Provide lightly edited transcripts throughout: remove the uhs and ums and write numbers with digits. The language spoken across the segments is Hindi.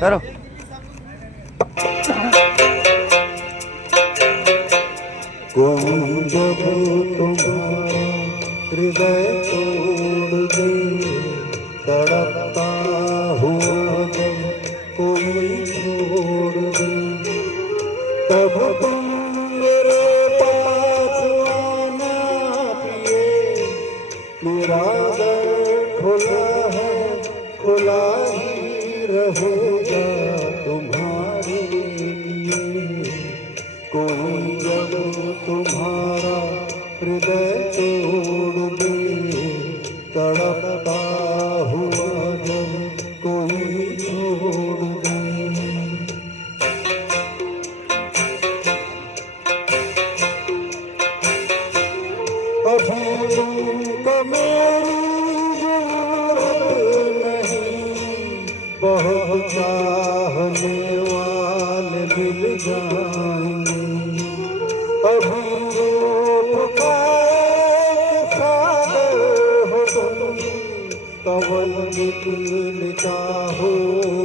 करो कोई जब तुम्हारा हृदय तोड़ दे, तड़पता हुआ जब कोई छोड़ दे, तब तुम मेरे पास आना पिए। मेरा दर खुला है, खुला ही रहेगा तुम्हारे लिए। कोई जब तुम्हारा हृदय तोड़ दे, तड़पता हुआ जब कोई छोड़ दे। अभी तुमको मेरी जरूरत नहीं, बहुत चाहने वाले मिल जाएंगे। अभी रूप का एक सागर हो तुम, कमल निकल चाहो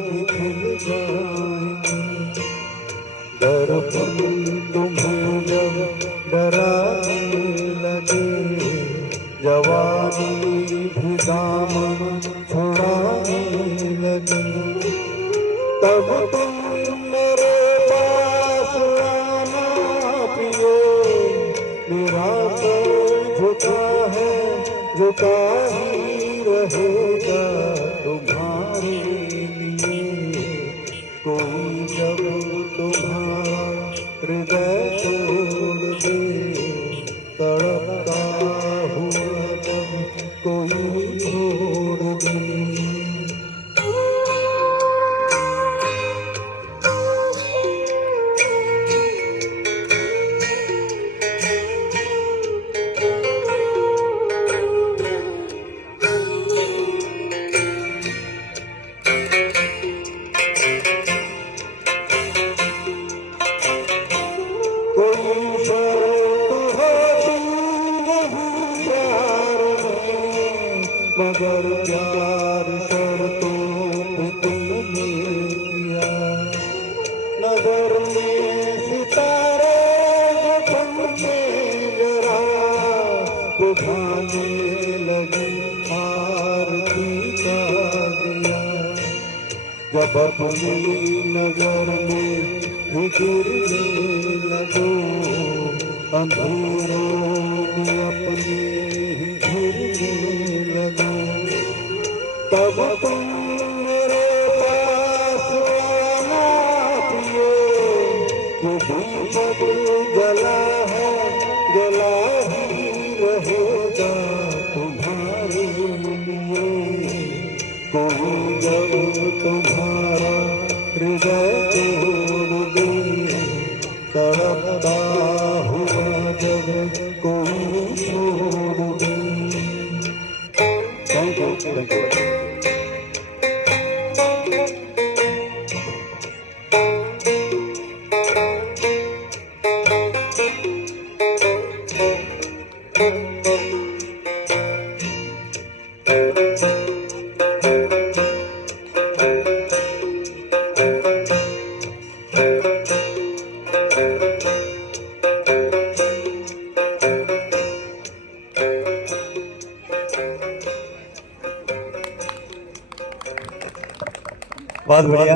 बिखर जाएंगे। दर्पण तुम्हें जब डराने लगे, जवानी भी दामन छुड़ाने लगे, तब तुम मेरे पास आना पिए। मेरा सर झुका है, झुका ही रहेगा तुम्हारे लिए। कोई जब तुम्हारा हृदय तोड़ दे, तड़पता हुआ जब कोई छोड़ दे। कोई शर्त होती नहीं प्यार में, मगर प्यार शर्तों पे तुमने किया। नजर में सितारे जो चमके जरा, बुझाने लगी आरती का दिया। जब अपनी नजर में भी गिरने लगो, अंधेरों में अपने ही घिरने लगो, तब तुम मेरे पास आना पिए। ये दीपक जला है, जला ही रहेगा तुम्हारे लिए। कोई जब तुम्हारा हृदय तोड़ दे, तड़पता हुआ जब कोई छोड़ दे। Thank you, thank you. बहुत बढ़िया।